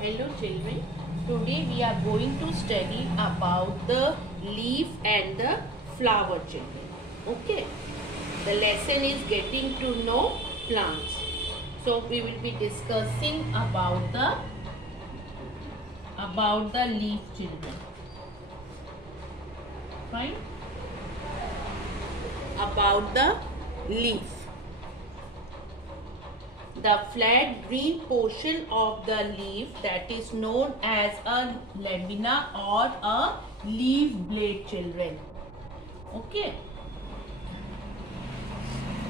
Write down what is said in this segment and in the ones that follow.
Hello children, today we are going to study about the leaf and the flower children. Okay, the lesson is getting to know plants. So we will be discussing about the leaf children. Fine? About the leaf. The flat green portion of the leaf that is known as a lamina or a leaf blade children. Okay.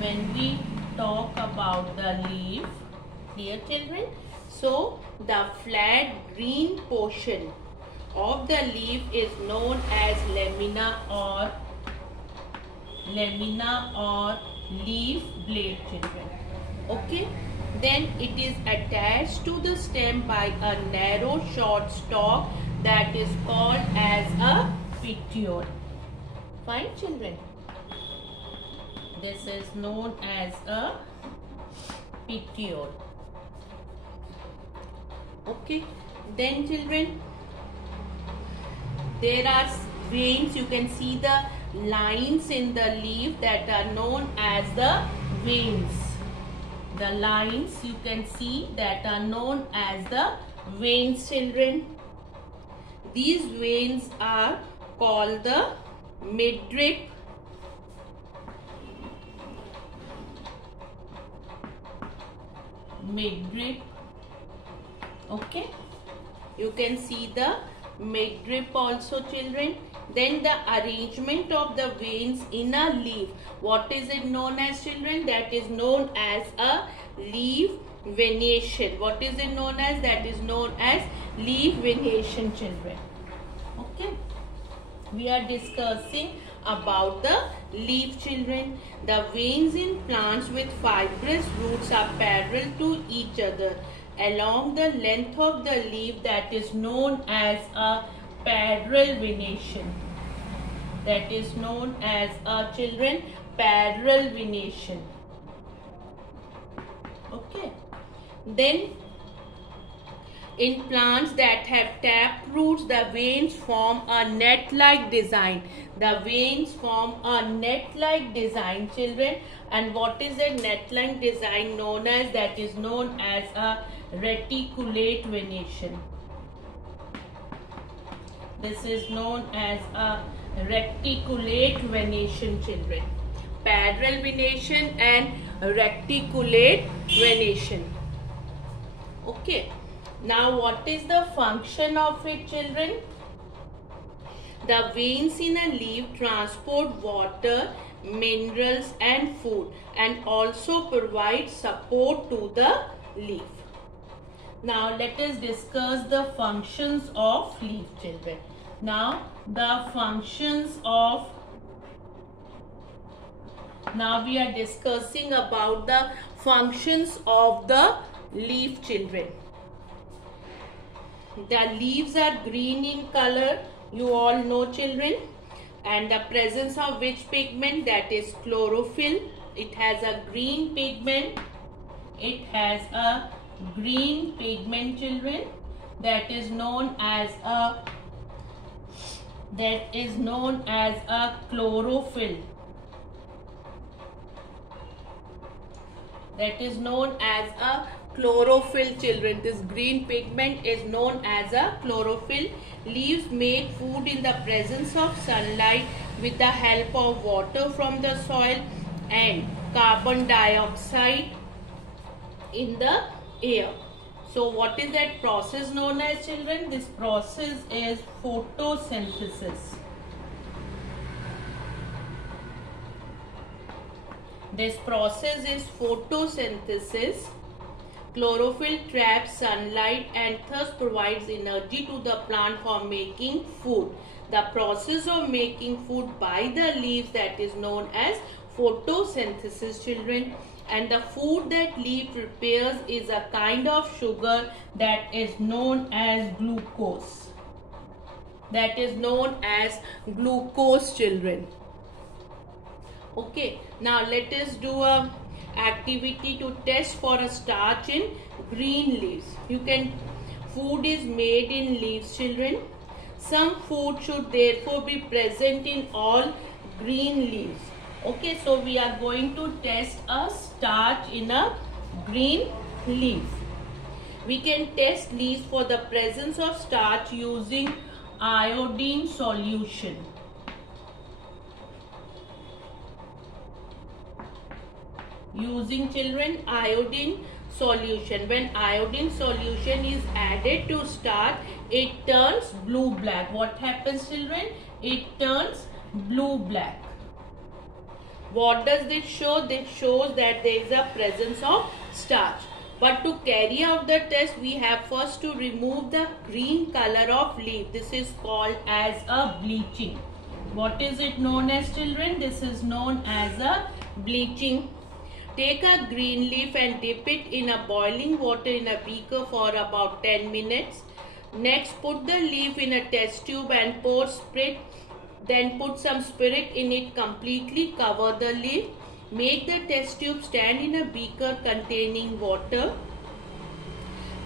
When we talk about the leaf, dear children, so the flat green portion of the leaf is known as lamina or leaf blade children. Okay. Then it is attached to the stem by a narrow short stalk that is called as a petiole. Fine children. This is known as a petiole. Okay. Then children, there are veins. You can see the lines in the leaf that are known as the veins. The lines you can see that are known as the veins children. These veins are called the midrib, okay. You can see the midrib also children. Then the arrangement of the veins in a leaf. What is it known as children? That is known as a leaf venation. What is it known as? That is known as leaf venation children. Okay. We are discussing about the leaf children. The veins in plants with fibrous roots are parallel to each other along the length of the leaf, that is known as a parallel venation. That is known as a children parallel venation. Okay. Then in plants that have tap roots, the veins form a net-like design. The veins form a net-like design children. And what is a net-like design known as? That is known as a reticulate venation. This is known as a reticulate venation children. Parallel venation and reticulate venation. Okay. Now what is the function of it children? The veins in a leaf transport water, minerals and food, and also provide support to the leaf. Now let us discuss the functions of leaf children. Now we are discussing about the functions of the leaf children. The leaves are green in color, you all know children, and the presence of which pigment? That is chlorophyll. It has a green pigment. It has a green pigment children, that is known as a chlorophyll. That is known as a chlorophyll children. This green pigment is known as a chlorophyll. Leaves make food in the presence of sunlight with the help of water from the soil and carbon dioxide in the air. So what is that process known as children? This process is photosynthesis. This process is photosynthesis. Chlorophyll traps sunlight and thus provides energy to the plant for making food. The process of making food by the leaves, that is known as photosynthesis children. And the food that leaf prepares is a kind of sugar that is known as glucose. That is known as glucose children. Okay, now let us do a activity to test for a starch in green leaves. food is made in leaves, children. Some food should therefore be present in all green leaves. Okay, so we are going to test a starch in a green leaf. We can test leaves for the presence of starch using iodine solution. Using, children, iodine solution. When iodine solution is added to starch, it turns blue-black. What happens, children? It turns blue-black. What does this show? This shows that there is a presence of starch. But to carry out the test, we have first to remove the green color of leaf. This is called as a bleaching. What is it known as, children? This is known as a bleaching. Take a green leaf and dip it in a boiling water in a beaker for about 10 minutes. Next, put the leaf in a test tube and pour spirit. Then put some spirit in it. Completely cover the leaf. Make the test tube stand in a beaker containing water.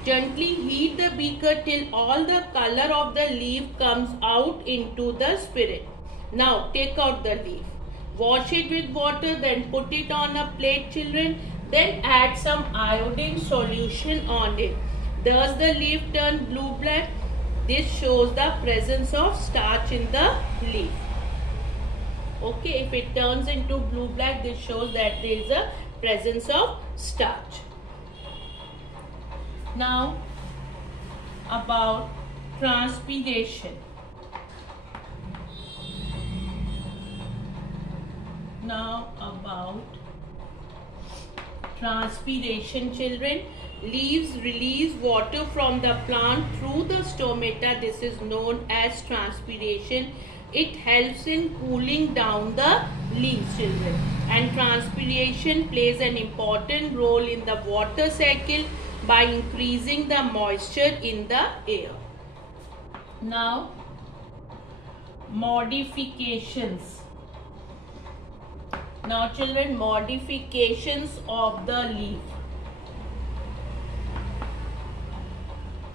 Gently heat the beaker till all the color of the leaf comes out into the spirit. Now take out the leaf. Wash it with water, then put it on a plate, children. Then add some iodine solution on it. Does the leaf turn blue-black? This shows the presence of starch in the leaf. Okay, if it turns into blue-black, this shows that there is a presence of starch. Now, about transpiration. Now about transpiration, children. Leaves release water from the plant through the stomata. This is known as transpiration. It helps in cooling down the leaves, children. And transpiration plays an important role in the water cycle by increasing the moisture in the air. Now, modifications. Now, children, modifications of the leaf.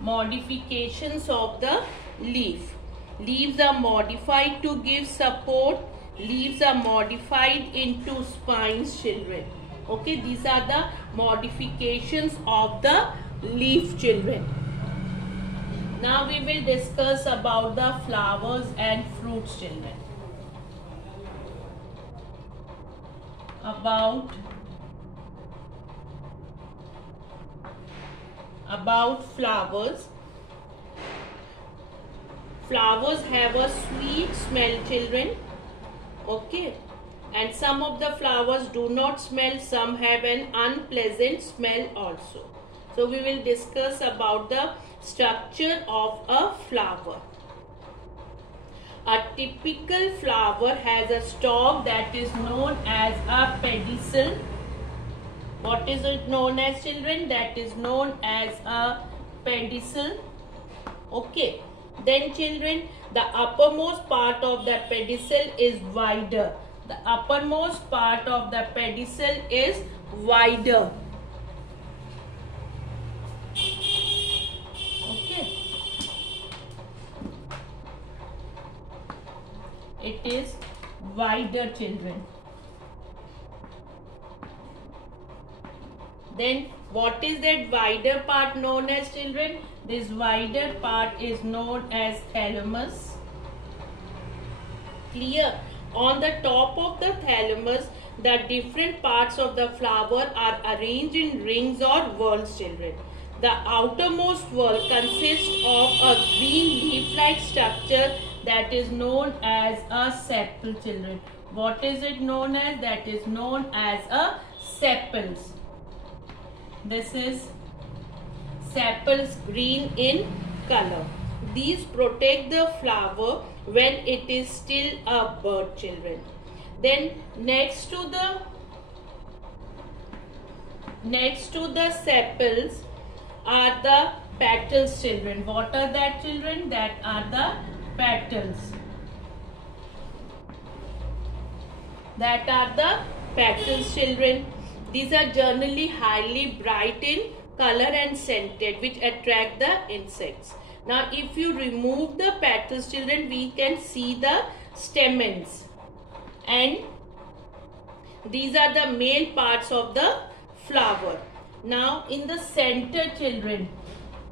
Modifications of the leaf. Leaves are modified to give support. Leaves are modified into spines, children. Okay, these are the modifications of the leaf, children. Now we will discuss about the flowers and fruits, children. About flowers. Flowers have a sweet smell, children. Okay. And some of the flowers do not smell. Some have an unpleasant smell also. So we will discuss about the structure of a flower. A typical flower has a stalk that is known as a pedicel. What is it known as, children? That is known as a pedicel. Okay. Then, children, the uppermost part of the pedicel is wider. The uppermost part of the pedicel is wider. Okay. It is wider, children. Then what is that wider part known as, children? This wider part is known as thalamus. Clear? On the top of the thalamus, the different parts of the flower are arranged in rings or whorls, children. The outermost whorl consists of a green leaf-like structure that is known as a sepal, children. What is it known as? That is known as a sepals. This is sepals, green in color. These protect the flower when it is still a bud, children. Then next to the sepals are the petals, children. What are that, children? That are the petals. That are the petals, children. These are generally highly bright in color and scented, which attract the insects. Now if you remove the petals, children, we can see the stamens, and these are the male parts of the flower. Now in the center, children,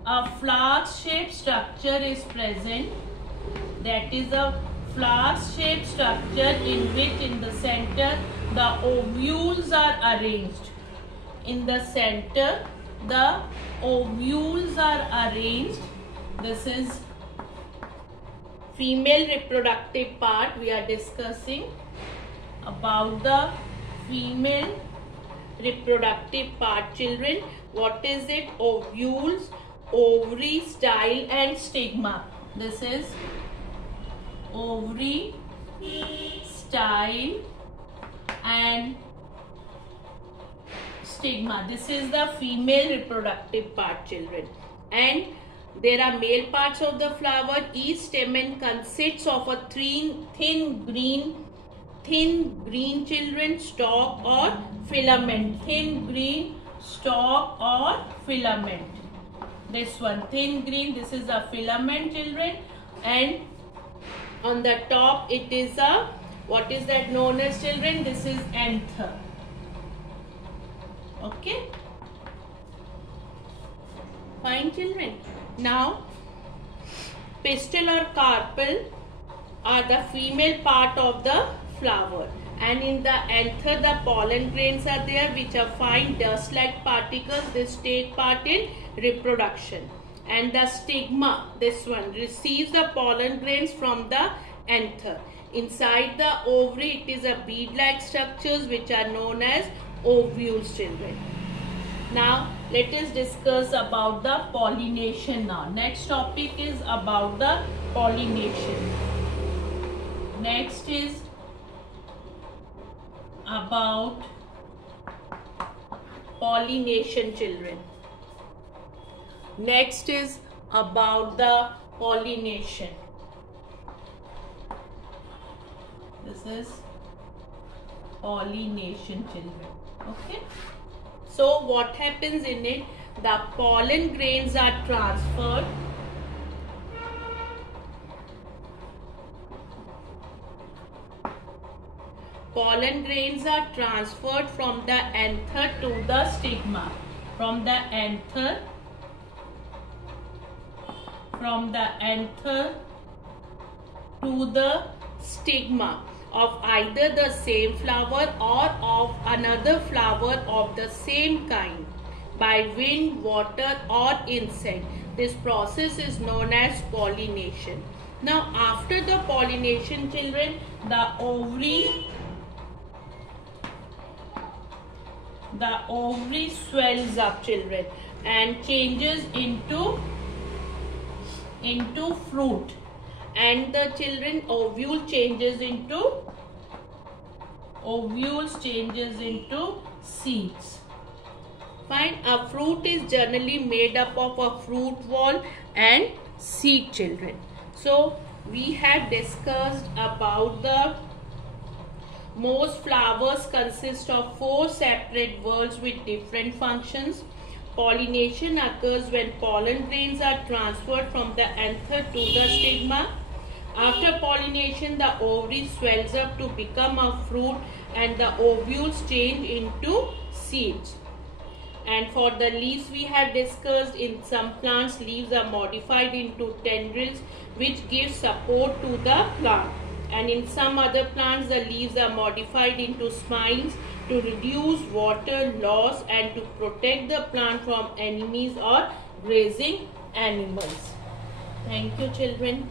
a flask-shaped structure is present. That is a flask-shaped structure in which in the center the ovules are arranged. In the center the ovules are arranged. This is female reproductive part. We are discussing about the female reproductive part, children. What is it? Ovules, ovary, style and stigma. This is ovary, style and stigma. This is the female reproductive part, children. And there are male parts of the flower. Each stamen consists of a thin green, children, stalk or filament. Thin green stalk or filament. This one, thin green, this is a filament, children. And on the top it is a, what is that known as, children? This is anther. Okay. Fine, children. Now pistil or carpel are the female part of the flower, and in the anther the pollen grains are there, which are fine dust like particles. This take part in reproduction. And the stigma, this one, receives the pollen grains from the anther. Inside the ovary it is a bead like structures which are known as ovules, children. Now let us discuss about the pollination now. Next topic is about the pollination. Next is about pollination, children. Next is about the pollination. This is pollination, children. Okay. So what happens in it? The pollen grains are transferred from the anther to the stigma. From the anther to the stigma of either the same flower or of another flower of the same kind by wind, water or insect. This process is known as pollination. Now after the pollination, children, the ovary swells up, children, and changes into fruit, and the children ovules changes into seeds. Fine. A fruit is generally made up of a fruit wall and seed, children. So we have discussed about the most flowers consist of 4 separate whorls with different functions. Pollination occurs when pollen grains are transferred from the anther to the stigma. After pollination, the ovary swells up to become a fruit and the ovules change into seeds. And for the leaves, we have discussed in some plants leaves are modified into tendrils which give support to the plant. And in some other plants, the leaves are modified into spines to reduce water loss and to protect the plant from enemies or grazing animals. Thank you, children.